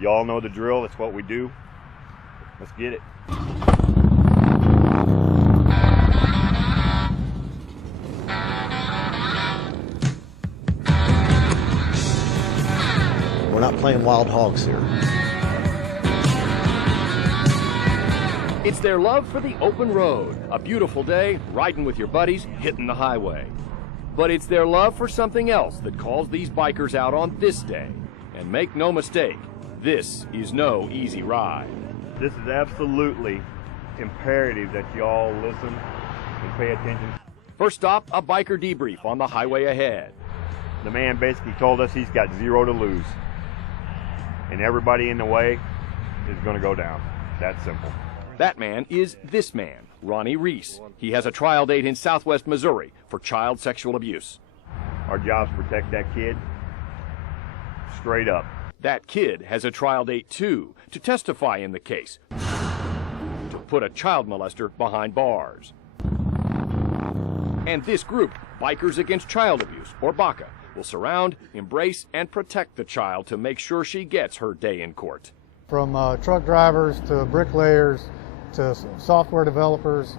Y'all know the drill. That's what we do. Let's get it. We're not playing wild hogs here. It's their love for the open road. A beautiful day, riding with your buddies, hitting the highway. But it's their love for something else that calls these bikers out on this day. And make no mistake, this is no easy ride. This is absolutely imperative that y'all listen and pay attention. First stop, a biker debrief on the highway ahead. The man basically told us he's got 0 to lose. And everybody in the way is going to go down. That's simple. That man is this man, Ronnie Reese. He has a trial date in southwest Missouri for child sexual abuse. Our job's protect that kid. Straight up. That kid has a trial date too, to testify in the case, to put a child molester behind bars. And this group, Bikers Against Child Abuse, or BACA, will surround, embrace, and protect the child to make sure she gets her day in court. From truck drivers to bricklayers to software developers,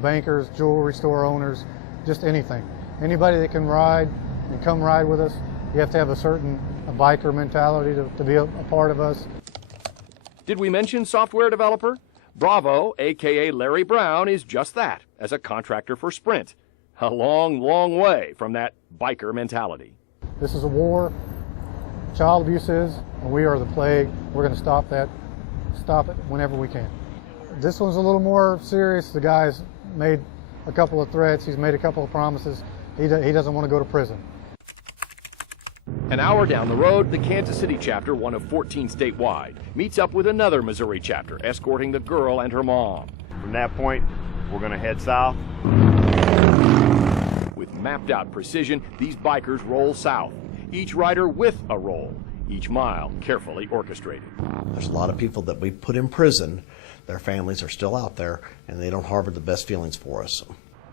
bankers, jewelry store owners, just anything. Anybody that can ride and come ride with us, you have to have a certain biker mentality to be a part of us. Did we mention software developer? Bravo, aka Larry Brown, is just that, as a contractor for Sprint. A long, long way from that biker mentality. This is a war. Child abuse is, and we are the plague. We're going to stop it whenever we can. This one's a little more serious. The guy's made a couple of threats. He's made a couple of promises. He doesn't want to go to prison. An hour down the road, the Kansas City chapter, one of 14 statewide, meets up with another Missouri chapter, escorting the girl and her mom. From that point, we're going to head south. With mapped out precision, these bikers roll south, each rider with a role, each mile carefully orchestrated. There's a lot of people that we put in prison. Their families are still out there, and they don't harbor the best feelings for us.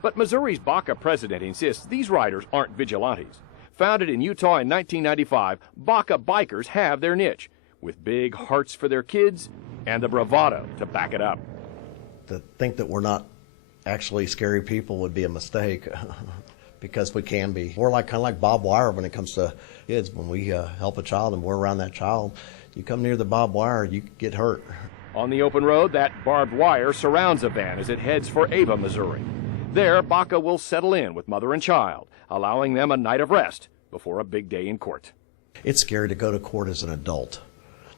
But Missouri's BACA president insists these riders aren't vigilantes. Founded in Utah in 1995, BACA bikers have their niche, with big hearts for their kids and the bravado to back it up. To think that we're not actually scary people would be a mistake, because we can be. We're kind of like barbed wire when it comes to kids. When we help a child and we're around that child, you come near the barbed wire, you get hurt. On the open road, that barbed wire surrounds a van as it heads for Ava, Missouri. There, BACA will settle in with mother and child, allowing them a night of rest before a big day in court. It's scary to go to court as an adult.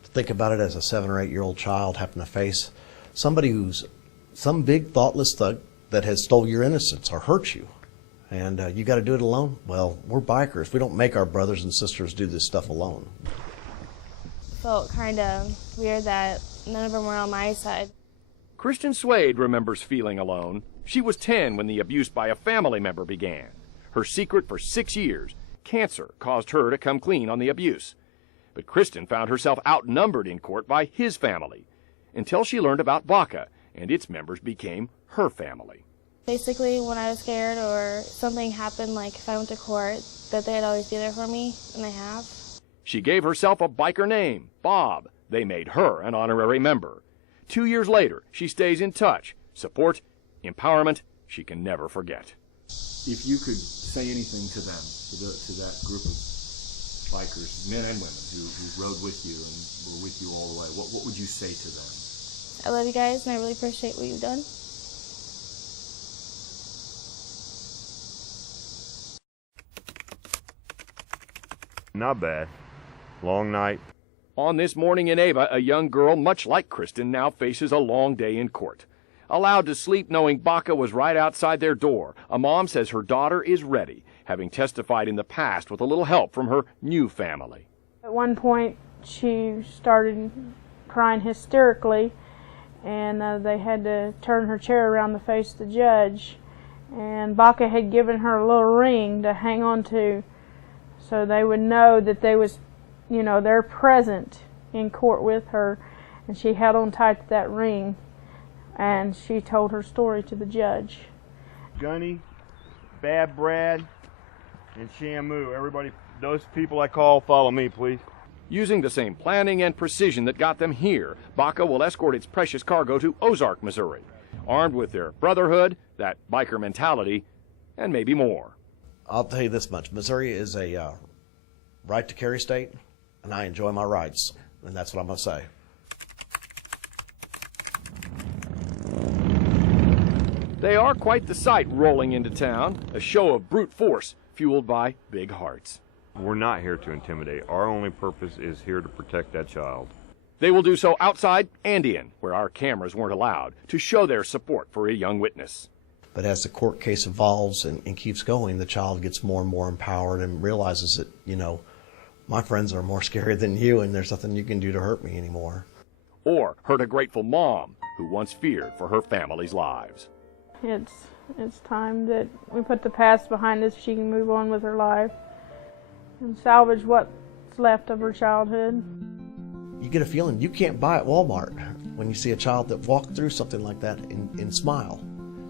To think about it as a 7 or 8 year old child having to face somebody who's some big thoughtless thug that has stole your innocence or hurt you. And you got to do it alone? Well, we're bikers. We don't make our brothers and sisters do this stuff alone. Felt kind of weird that none of them were on my side. Kristen Swade remembers feeling alone. She was 10 when the abuse by a family member began. Her secret for 6 years, cancer, caused her to come clean on the abuse. But Kristen found herself outnumbered in court by his family, until she learned about BACA, and its members became her family. Basically, when I was scared or something happened, like if I went to court, that they'd always be there for me, and they have. She gave herself a biker name, Bob. They made her an honorary member. 2 years later, she stays in touch. Support, empowerment, she can never forget. If you could say anything to them, to that group of bikers, men and women, who rode with you and were with you all the way, what would you say to them? I love you guys, and I really appreciate what you've done. Not bad. Long night. On this morning in Ava, a young girl, much like Kristen, now faces a long day in court. Allowed to sleep knowing BACA was right outside their door, a mom says her daughter is ready, having testified in the past with a little help from her new family. At one point, she started crying hysterically, and they had to turn her chair around to face the judge. And BACA had given her a little ring to hang on to, so they would know that they're present in court with her. And she held on tight to that ring, and she told her story to the judge. Gunny, Bad Brad, and Shamu. Everybody, those people I call, follow me, please. Using the same planning and precision that got them here, BACA will escort its precious cargo to Ozark, Missouri, armed with their brotherhood, that biker mentality, and maybe more. I'll tell you this much. Missouri is a right-to-carry state, and I enjoy my rights, and that's what I'm going to say. They are quite the sight rolling into town, a show of brute force fueled by big hearts. We're not here to intimidate. Our only purpose is here to protect that child. They will do so outside and in, where our cameras weren't allowed, to show their support for a young witness. But as the court case evolves and keeps going, the child gets more and more empowered and realizes that, you know, my friends are more scary than you, and there's nothing you can do to hurt me anymore. Or hurt a grateful mom who once feared for her family's lives. It's time that we put the past behind us. She can move on with her life and salvage what's left of her childhood. You get a feeling you can't buy at Walmart when you see a child that walked through something like that and smile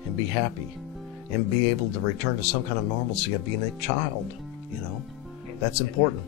and be happy and be able to return to some kind of normalcy of being a child, you know. That's important.